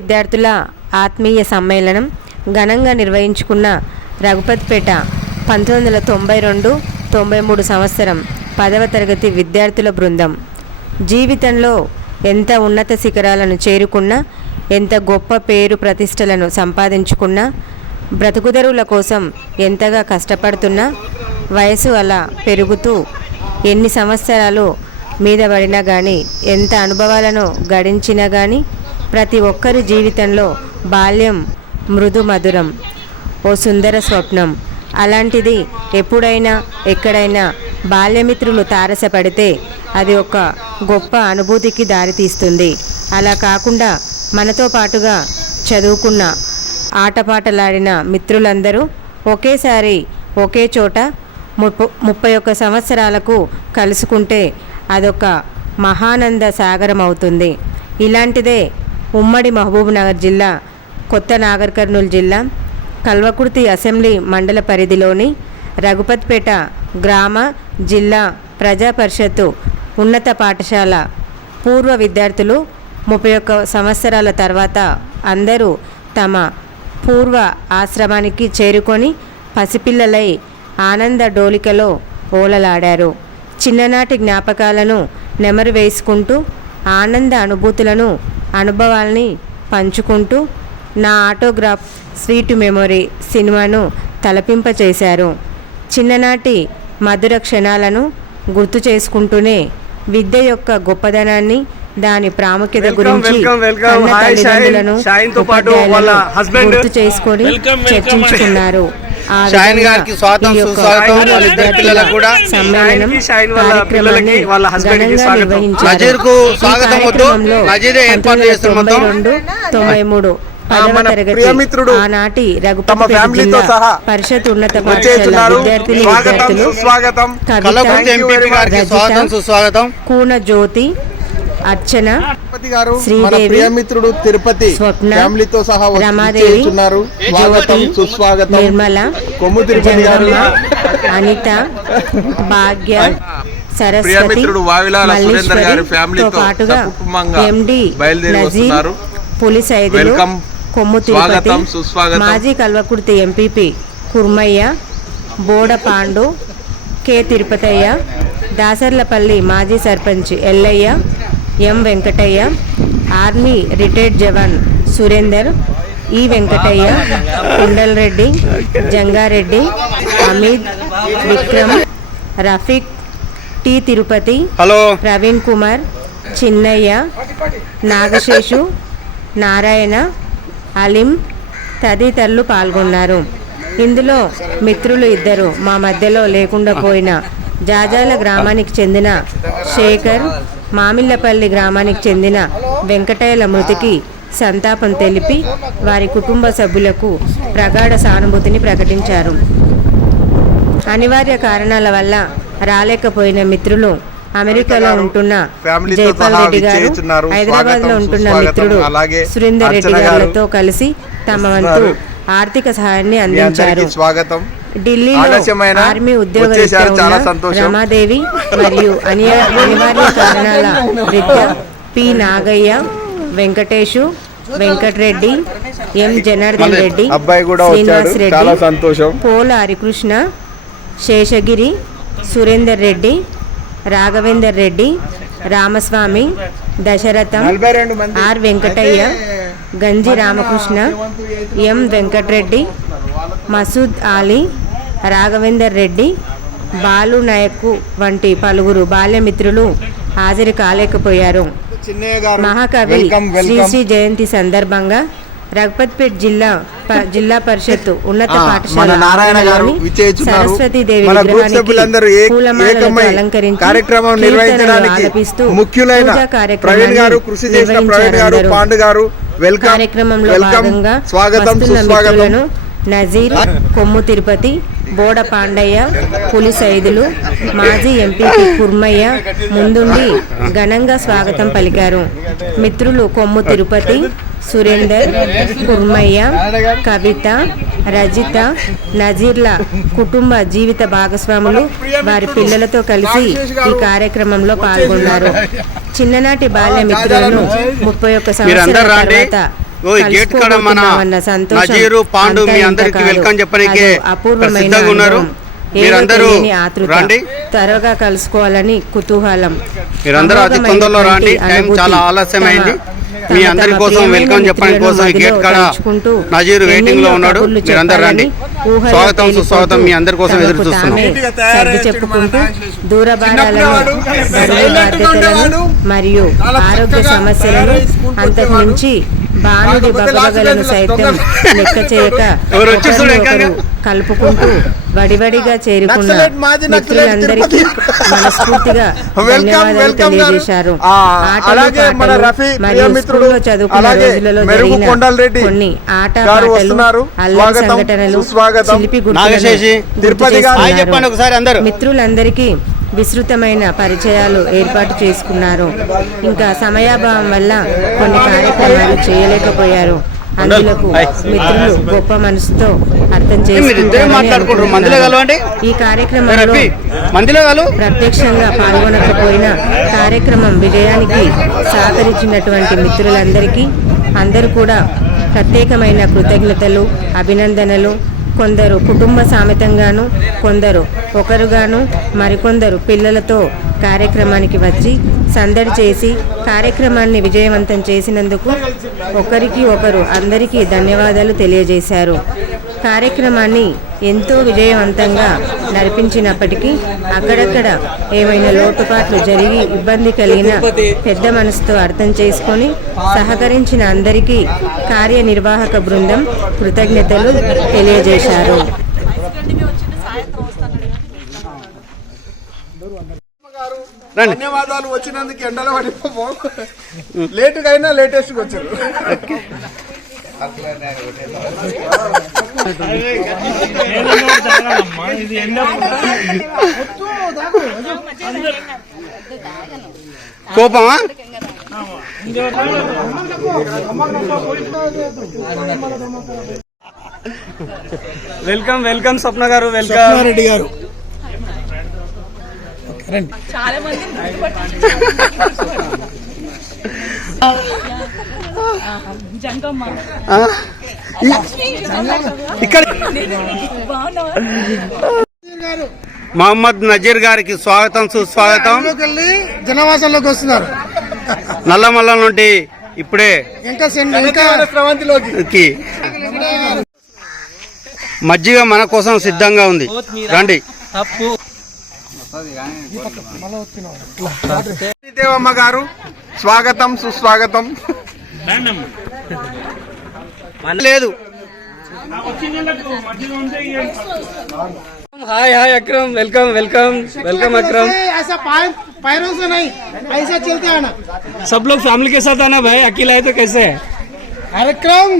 విద్యార్థుల ఆత్మీయ సమ్మేళనం ఘనంగా నిర్వహించుకున్న రఘుపతిపేట పంతొమ్మిది వందల తొంభై రెండు తొంభై మూడు సంవత్సరం పదవ తరగతి విద్యార్థుల బృందం. జీవితంలో ఎంత ఉన్నత శిఖరాలను చేరుకున్నా ఎంత గొప్ప పేరు ప్రతిష్టలను సంపాదించుకున్నా బ్రతుకుదరువుల కోసం ఎంతగా కష్టపడుతున్నా వయసు అలా పెరుగుతూ ఎన్ని సంవత్సరాలు మీద పడినా కానీ ఎంత అనుభవాలను గడించినా కానీ ప్రతి ఒక్కరి జీవితంలో బాల్యం మృదు మధురం ఓ సుందర స్వప్నం. అలాంటిది ఎప్పుడైనా ఎక్కడైనా బాల్యమిత్రులు తారసపడితే అది ఒక గొప్ప అనుభూతికి దారితీస్తుంది. అలా కాకుండా మనతో పాటుగా చదువుకున్న ఆటపాటలాడిన మిత్రులందరూ ఒకేసారి ఒకే చోట ముప్ప ముప్పై ఒక్క సంవత్సరాలకు కలుసుకుంటే అదొక మహానంద సాగరం అవుతుంది ఇలాంటిదే ఉమ్మడి మహబూబ్నగర్ జిల్లా కొత్త నాగర్ కర్నూలు జిల్లా కల్వకుర్తి అసెంబ్లీ మండల పరిధిలోని రఘుపతిపేట గ్రామ జిల్లా ప్రజా పరిషత్తు ఉన్నత పాఠశాల పూర్వ విద్యార్థులు ముప్పై ఒక్క సంవత్సరాల తర్వాత అందరూ తమ పూర్వ ఆశ్రమానికి చేరుకొని పసిపిల్లలై ఆనంద డోలికలో ఓలలాడారు. చిన్ననాటి జ్ఞాపకాలను నెమరు వేసుకుంటూ ఆనంద అనుభూతులను అనుభవాల్ని పంచుకుంటూ నా ఆటోగ్రాఫ్ స్వీట్ మెమొరీ సినిమాను తలపింపచేశారు. చిన్ననాటి మధుర క్షణాలను గుర్తు చేసుకుంటూనే విద్య యొక్క గొప్పదనాన్ని దాని ప్రాముఖ్యత గురించి తల్లిదండ్రులను. గుర్తు చేసుకొని. చర్చించుకున్నారు గారికి స్వాగతం, సుస్వాగతం. వాళ్ళ విద్యార్థుల పిల్లలకు కూడా. సమ్మేళనం షాహిన్కి, షాహిన్ వాళ్ళ కార్యక్రమాన్ని పిల్లలకి, వాళ్ళ husband కి ఘనంగా స్వాగతం. నిర్వహించారు. నజీర్కు ఈ స్వాగతం వద్దు. కార్యక్రమంలో నజీరే ఏర్పాటు చేస్తున్న మొత్తం. 1992, తొంభై మూడు ఆ, పదవ తరగతి ఆనాటి ఫ్యామిలీతో సహా పరిషత్ ఉన్నత పాఠశాల విద్యార్థిని విద్యార్థులు కవిత. స్వాగతం రజిత. కూన జ్యోతి అర్చన గారు శ్రీదేవి, ప్రియమిత్రుడు తిరుపతి ఫ్యామిలీతో సహా రమాదేవి, జ్యోతి, సుస్వాగతం నిర్మల కొమ్ము తిరుపతి గారు జంగమ్మ అనిత భాగ్య సరస్వతి పాటుగా ఎండి నజీర్. పులి సైదులు. కొమ్ము తిరుపతి. మాజీ కల్వకుర్తి ఎంపీపీ కుర్మయ్య బోడ పాండు కె తిరుపతయ్య దాసర్లపల్లి మాజీ sarpanch Yellaiah M Venkataiah army retired jawan Surender E Venkataiah Kundal Reddy Jangareddy Amit Vikram Rafiq T Tirupati hello. Praveen Kumar Chinnaiah Nagaseshu Narayana Aleem తదితరులు పాల్గొన్నారు. ఇందులో మిత్రులు ఇద్దరు మా మధ్యలో లేకుండా పోయిన జాజాల గ్రామానికి చెందిన శేఖర్ మామిళ్ళపల్లి గ్రామానికి చెందిన వెంకటయ్యల మృతికి సంతాపం తెలిపి వారి కుటుంబ సభ్యులకు ప్రగాఢ సానుభూతిని ప్రకటించారు అనివార్య కారణాల వల్ల రాలేకపోయిన మిత్రులు అమెరికాలో ఉంటున్న జైపాల్ రెడ్డి గారు. హైదరాబాద్లో ఉంటున్న. మిత్రుడు సురేందర్ రెడ్డి గారితో కలిసి తమ వంతు. ఆర్థిక సహాయాన్ని అందించారు స్వాగతం ఢిల్లీలో ఆర్మీ ఉద్యోగ వచ్చేసారు, రీత్యా చాలా ఉన్న సంతోషం. రమాదేవి మరియు అనివార్య కారణాల రీత్యా P Nagaiah Venkateshu Venkatareddy M Janardhan Reddy Srinivas Reddy Pola Harikrishna Seshagiri Surender Reddy Raghavender Reddy Ramaswamy Dasaratham R Venkataiah Ganji Ramakrishna M Venkatareddy Masood Ali Raghavender Reddy Balu Naik వంటి పలువురు బాల్యమిత్రులు హాజరు కాలేకపోయారు. మహాకవి వెల్కమ్ శ్రీ వెల్కమ్. శ్రీ జయంతి సందర్భంగా రఘుపతిపేట్ జిల్లా జిల్లా పరిషత్ ఉన్నత పాఠశాల మన నారాయణ గారు ఆవరణలోని విచ్చేస్తున్నారు. సరస్వతీదేవి మన గ్రూప్ విగ్రహానికి సభ్యులందరూ ఏ- పూలమాలలతో ఏకమై అలంకరించి కార్యక్రమం కీర్తనలు నిర్వహించడానికి ఆలపిస్తూ ముఖ్యులైన పూజా కార్యక్రమాన్ని ప్రవీణ్ గారు కృషి చేసిన ప్రవీణ్ గారు నిర్వహించారు పాండు గారు వెల్కమ్. కార్యక్రమంలో భాగంగా స్వాగతం నజీర్ కొమ్ము తిరుపతి బోడ పాండయ్య పులి సైదులు మాజీ ఎంపీ కుర్మయ్య ముందుండి ఘనంగా స్వాగతం పలికారు మిత్రులు కొమ్ము తిరుపతి సురేందర్ కుర్మయ్య కవిత రజిత నజీర్ల కుటుంబ జీవిత భాగస్వాములు వారి పిల్లలతో కలిసి ఈ కార్యక్రమంలో పాల్గొన్నారు చిన్ననాటి బాల్య మిత్రులను ముప్పై ఒక్క సంవత్సరాల. తర్వాత గేట్ కాడ మన నజీరు పాండు మీ అందరికి. వెల్కమ్ చెప్పడానికి అపూర్వమైన సిద్ధంగా ఉన్నారు. మీరందరూ. రండి. త్వరగా కలుసుకోవాలని కుతూహలం. మీరందరూ అతి తొందరలో రండి. టైం చాలా ఆలస్యం అయింది మీ అందరి కోసం వెల్కమ్ చెప్పడానికి కోసం ఈ గేట్ కాడ నజీరు వెయిటింగ్లో ఉన్నాడు. మీరందరూ రండి. స్వాగతం సుస్వాగతం. మీ అందరి కోసం ఎదురు చూస్తున్నాం. మరియు ఆరోగ్య సమస్యలను అంతకు మించి బాణుడి బగబగలను సైతం లెక్క చేయక ఎవరు వచ్చేస్తున్నారు ఒకరిని ఒకరు కలుపుకుంటూ వడివడిగా చేరుకున్న మిత్రులందరికీ తిరుపతి. మనస్ఫూర్తిగా వెల్కమ్ ధన్యవాదాలు. తెలియజేశారు ఆ, ఆటలు, అలాగే మన పాటలు రఫీ మరియు స్కూల్లో చదువుకున్న అలాగే రోజులలో మెరుగు జరిగిన కొన్ని ఆట గారు పాటలు వస్తున్నారు. అల్లరి స్వాగతం, సంఘటనలు సుస్వాగతం. చిలిపి నాగశేషి, గుర్తులను తిరుపతి గుర్తు మిత్రులందరికీ విస్తృతమైన పరిచయాలు ఏర్పాటు చేసుకున్నారు. ఇంకా సమయాభావం వల్ల కొన్ని కార్యక్రమాలు చేయలేకపోయారు. అందులకు మిత్రులు గొప్ప మనసుతో అర్థం చేసుకుంటారని. అనుకుంటున్నాను. ఈ కార్యక్రమంలో ప్రత్యక్షంగా పాల్గొనకపోయినా కార్యక్రమం విజయానికి సహకరించినటువంటి మిత్రులందరికీ అందరూ కూడా ప్రత్యేకమైన కృతజ్ఞతలు అభినందనలు కొందరు కుటుంబ సామెతంగాను కొందరు ఒకరుగాను మరికొందరు పిల్లలతో కార్యక్రమానికి వచ్చి సందడి చేసి కార్యక్రమాన్ని విజయవంతం చేసినందుకు ఒకరికి ఒకరు అందరికీ ధన్యవాదాలు తెలియజేశారు. కార్యక్రమాన్ని ఎంతో విజయవంతంగా నడిపించినప్పటికీ అక్కడక్కడ ఏమైనా లోటుపాట్లు జరిగి ఇబ్బంది కలిగిన పెద్ద మనసుతో అర్థం చేసుకొని సహకరించిన అందరికీ కార్యనిర్వాహక బృందం కృతజ్ఞతలు తెలియజేశారు. ధన్యవాదాలు వచ్చినందుకు ఎండలో పడిపోము. లేటుగా అయినా లేటెస్ట్గా వచ్చారు కోపమా? వెల్కమ్ వెల్కమ్ స్వప్న గారు వెల్కమ్. రెడ్డి గారు. ఆ? ఇక్కడ మహమ్మద్ నజీర్ గారికి స్వాగతం సుస్వాగతం. వెళ్ళి జనవాసంలోకి వస్తున్నారు. నల్లమల్ల నుండి ఇప్పుడే మజ్జిగ మన కోసం సిద్ధంగా ఉంది. రండి. దేవమ్మ గారు స్వాగతం సుస్వాగతం. Hi hi Akram welcome welcome welcome Akram ऐसा पैर पैरों से नहीं ऐसा चलते आना सब लोग फैमिली के साथ आना भाई। अकेला है तो कैसे है? अक्रम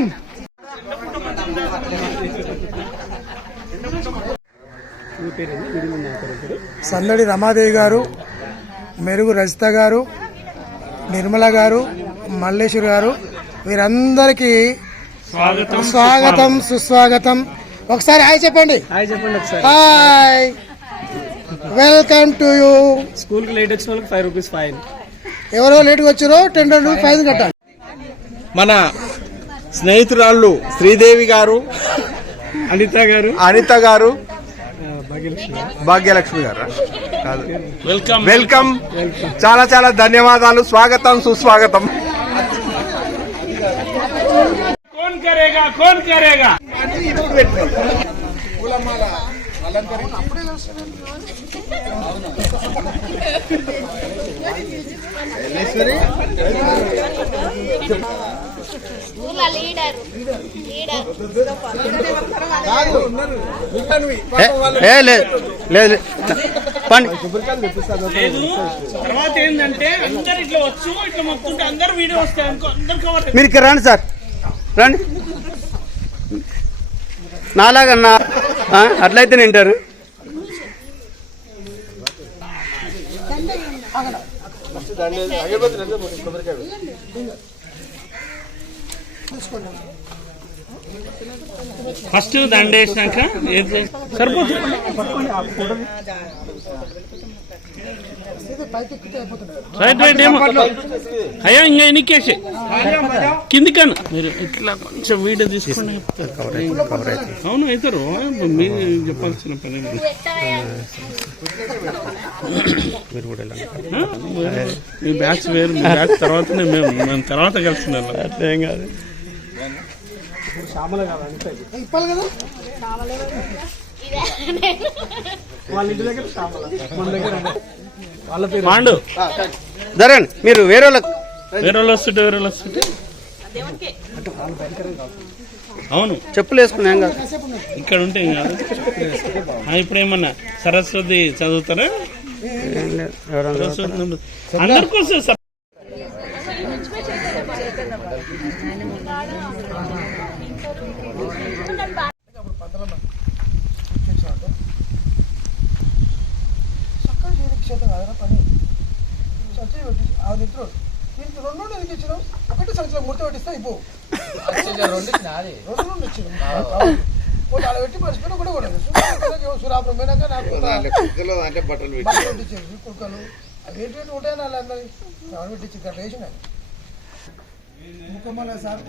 సందడి रमादेवी गारू మెరుగు रजिता गारू निर्मला गारू మల్లేశ్వర్ గారు వీరందరికీ స్వాగతం సుస్వాగతం. ఒకసారి హాయ్ చెప్పండి. హాయ్ చెప్పండి ఒకసారి. హాయ్. వెల్కమ్ టు యూ స్కూల్కి లేట్ వచ్చిన వాళ్ళకి ఫైవ్ రూపీస్ ఫైన్ ఎవరో లేట్గా వచ్చారో టెన్ రూపీస్ ఫైన్ కట్టాలి. మన స్నేహితురాళ్ళు శ్రీదేవి గారు అనిత గారు. అనిత గారు భాగ్యలక్ష్మి. గారు? కాదు. వెల్కమ్ వెల్కమ్ చాలా చాలా ధన్యవాదాలు. స్వాగతం సుస్వాగతం. కరేగా కోన్ కరేగా. లేదు తర్వాత ఏంటంటే అందరు ఇట్లా వచ్చు ఇట్లా మొత్తం అందరు వీడియో వస్తాయి అందరు కవర్ మీరు ఇక్కడ రాండి సార్. రండి. నాలాగన్నా అట్లయితే నింటారు ఫస్ట్ దండ వేసినాక సరిపోతుంది. రైట్ రైట్ ఏమో. అయ్యా ఇంకా ఎన్నికేసి కింది కన్నా మీరు ఇట్లా కొంచెం వీడియో తీసుకుని అవును అవుతారు. మీరు చెప్పాల్సిన పని ఎక్కవయ్యా ఆ? మీ బ్యాచ్ వేరు మీ బ్యాచ్ తర్వాతనే మేము మేము తర్వాత కలిసినాం ఏం కాదు. ఇప్పాలి కదా? పాండు ధరణ్ మీరు వేరే వాళ్ళకి వేరే వాళ్ళు వస్తుంటే వేరే వాళ్ళు వస్తుంటే. అవును. చెప్పులు వేసుకున్నా కాదు ఇక్కడ ఉంటే కాదు. ఇప్పుడు ఏమన్నా సరస్వతి చదువుతారా? ఏం లేదు ఎవరైనా సరస్వతి నందు- అందరికీ వస్తుంది సార్ చక్కగా చేయడానికి చేత కాదురా పని నిద్ర దీనికి రెండు నుండి ఎందుకు ఇచ్చినావు? ఒకటి సంచిలో మూర్తి పెట్టిస్తే అయిపో రెండు అలా పెట్టి మర్చిపోయినా కూడా కూడా సురాపురం పోయినాక నాకు బట్టలు కుక్కలు. అవి ఏంటి ఎవరు వేసిన ముఖమల సార్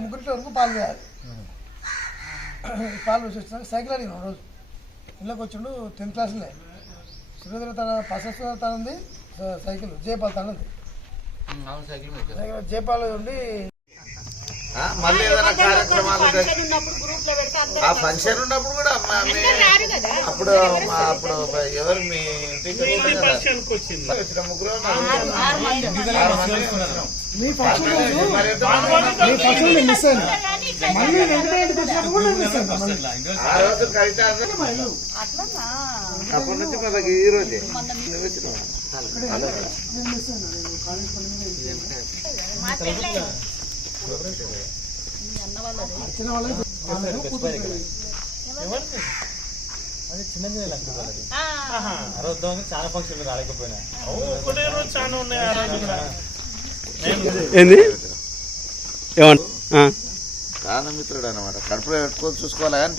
ముగ్గురిట్లో వరకు పాలు వేయాలి పాలు పోసి వచ్చినాక సైకిల్ అడిగిన రోజు. ఇళ్ళకి వచ్చిండు టెన్త్ క్లాస్లో సురేంద్ర తన ఫస్ట్ తనంది సైకిల్ జయపాల్ తనంది సైకిల్ జయపాల్ ఉండి మళ్ళీ ఏదైనా కార్యక్రమాలు ఉంటే- ఆ ఫంక్షన్ ఉన్నప్పుడు కూడా అప్పుడు అప్పుడు ఎవరు మీ ఇంటికి ముగ్గురు మీ ఫంక్షన్ రోజు మరి? ఎంతమంది మీ ఫంక్షన్ నేను మిస్ అయింది మళ్ళీ వెంకటరెడ్డికి వచ్చినప్పుడు కూడా నేను మిస్ అయింది మళ్ళీ ఆ రోజు కవిత అప్పటి నుంచి మనకి ఈ రోజే. చిన్న వాళ్ళకి వాళ్ళకు కూతురు ఒకటే రోజు చాలా ఉన్నాయి ఆ రోజు. కూడా. ఏంది ఏమంట ప్రాణమిత్రుడు అనమాట కడుపులో పెట్టుకొని చూసుకోవాలి కానీ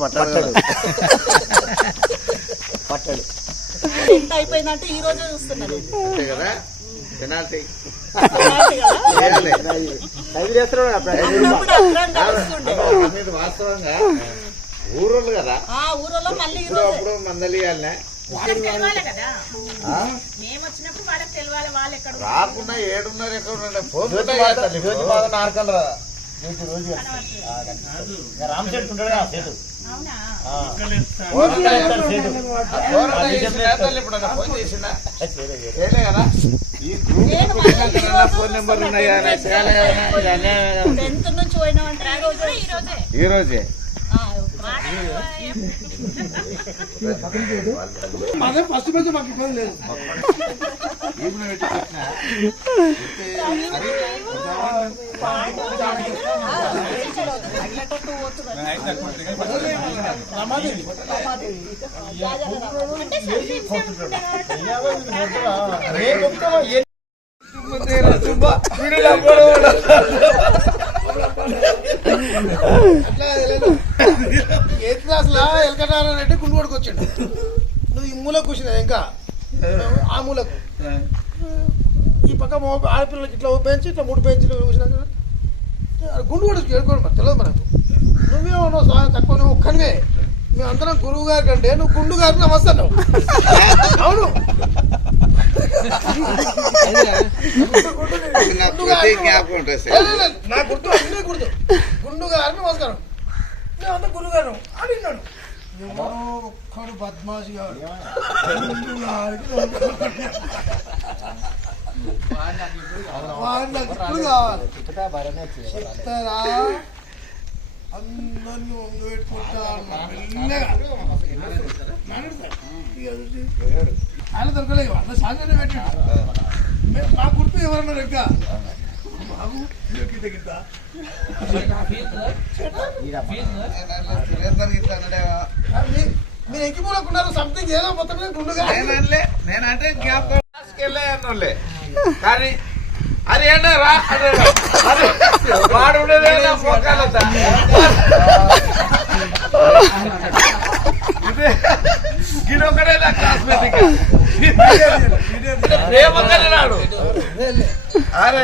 పట్టాడు. ఎంత అయిపోయిందంటే ఈ రోజే చూస్తున్నారు అంతే కదా పెనాల్టీ వాస్తవంగా ఊరోళ్ళు కదా ఆ ఊరలో మళ్ళీ ఈ ఇప్పుడు రోజే అప్పుడు మందలియాలనే తెలవాలి కదా. మేము వచ్చినప్పుడు వాళ్ళకి తెలవాలి వాళ్ళు ఎక్కడ రాకుండా ఏడున్నర ఎక్కడ ఫోన్. అవునా? ఫోన్ కదా? నెంబర్ ఉన్నాయా? ఈ రోజే. ఈ అదే ఫస్ట్ నుంచి మాకు ఇబ్బంది లేదు అట్లా ఎయిత్ క్లాస్ లా ఎలకటారని అంటే గుండు కొడుకు వచ్చాడు నువ్వు ఈ మూలకు కూర్చున్నావు ఇంకా. ఆ మూలకు. ఈ పక్క ఆడపిల్లలకి ఇట్లా బెంచ్ ఇట్లా మూడు బెంచ్లు కూర్చున్నాక గుండు కొడుకు ఏడుకోండి మరి తెలియదు మనకు నువ్వే ఉన్నావు స్వా- తక్కువ నువ్వు ఒక్కనివే. మేము అందరం గురువు గారి కంటే నువ్వు గుండు గారికి నమస్తే అన్నావు అవును. నా గుర్తు అన్నీ గుర్తు గుండు గారిని నమస్కారం మేమంతా గురువు గారు అడిగినాడు ఎవరో ఒక్కడు బద్మాషి గారు ఇప్పుడు కావాలి చెప్తారా అందరిని వంగ పెట్టుకుంటారు మెల్లగా ఆయన దొరకలేదు వాళ్ళ సాధ్యత పెట్టాడు మా గుర్తు ఎవరన్నా లెక్క బాబు గిట్ట గిట్ట సురేందర్ గిట్ల అన్నాడేమో. మీరు ఎక్కిపోలేకున్నారు సంథింగ్ ఏదో మొత్తం మీద గుండుగా. నేను అనలే నేనంటే జ్ఞాపకం అన్నోళ్ళే. కానీ అరే ఏంటో రా అరే వాడు ఉండేదే నా మోకాలట. ఇదే గిడొక్కడే నా కాస్మెటిక్ ప్రేమగానే నాడు. అరే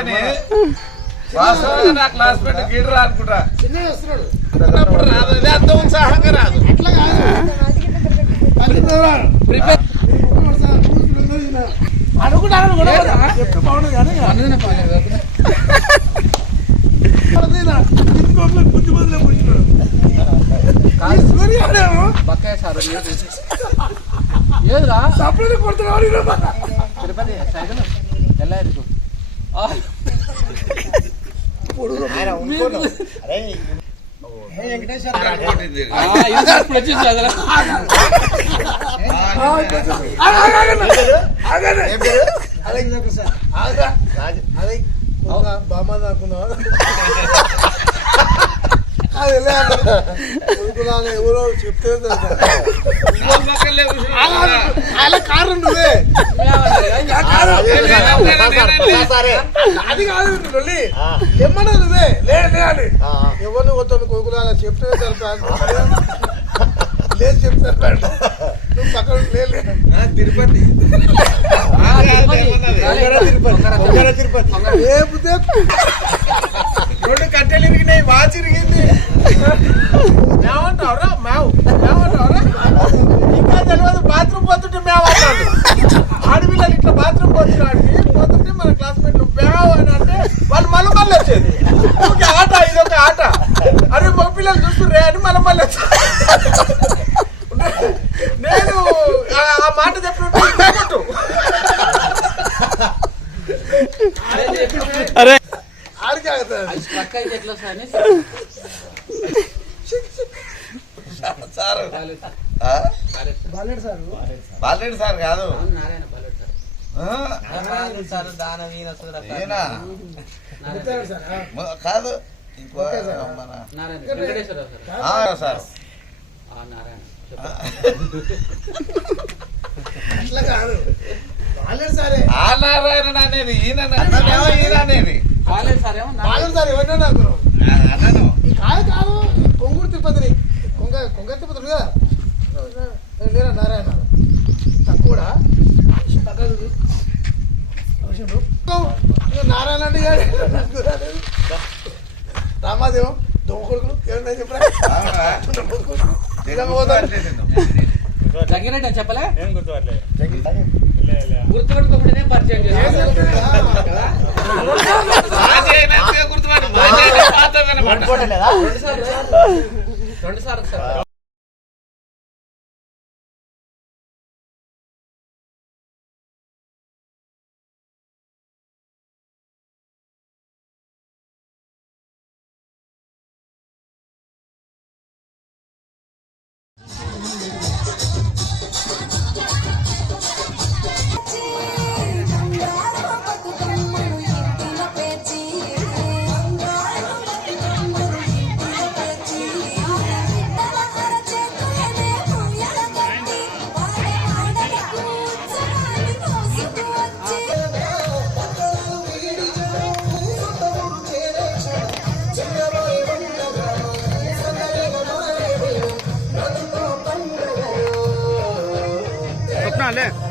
వాస్తవంగా నా క్లాస్మేట్ గిడరా అనుకుంటా. చిన్నగా వస్తున్నాడు. అప్పుడు రాదు. అంత ఉత్సాహంగా రాదు. అట్లా కాదు. అనుకుంటాను కూడా చెప్తే బాగుండదు కానీ ఇంకొకరు పుంజు బదులే పుంజున్నాడు సూర్యాడేమో బక్కాయ సార్ సపరేట్ కొడుతున్నాడు ఈయన. తిరుపతి సైకిల్ తెల్లారికి ఆగండి. అదే బామ్మది అనుకున్నావా? అది లే. అన్న. కొడుకులాగా ఎవరో చెప్తే. అలా కారు నువ్వే అది కాదు లొల్లి ఏమన్నా నువ్వే లే లే అని ఎవరిని కొత్త కొడుకులు అలా చెప్తే? లేదు చెప్తాను నువ్వు పక్కన లే లే. తిరుపతి లేకపోతే రెండు కట్టెలు ఇరిగినాయి వాచ్ ఇరిగింది మేమంటావురా మేవు మేమంటావురా ఇంకా తెలియదు బాత్రూమ్ పోతుంటే మేవ అన్నాడు ఆడపిల్లలు ఇట్లా బాత్రూమ్ పోతున్న ఆడికి పోతుంటే మన క్లాస్మేట్లు మేవ అని అంటే వాళ్ళు మళ్ళీ మళ్ళీ వచ్చేది ఒక ఆట ఇది ఒక ఆట అరే మగ చూస్తుర్రే అని మళ్ళీ మళ్ళీ నేను ఆ- మాట చెప్పినట్టు అరే. సారు? బాలేడు సార్ బాలేడు సార్ కాదు కాదు. ఇంకో మన ఆ, సార్. అట్లా కాదు. సారే. ఆ నారాయణ అనేది ఈయన అన్నదేమో ఈయన అనేది? బాలేడు సార్ ఎవరినా నాకు కాదు కాదు కొంగుడు తిరుపతిని కొంగ కొంగ తిరుపతి ఉంది కదా లేరా నారాయణ తక్కువడా పక్కకు చూడు. ఇక నారాయణ అంటే ఇక రామాదేవం దొంగ కొడుకులు ఏమన్నా చెప్పరా. జగ్గిరెడ్డి చెప్పలే? మాజీ అయినందుకే గుర్తుపట్టు. మాజీ అంటే పాతదన్నమాట. రెండు సార్లు. கூப்பிட்டான்ல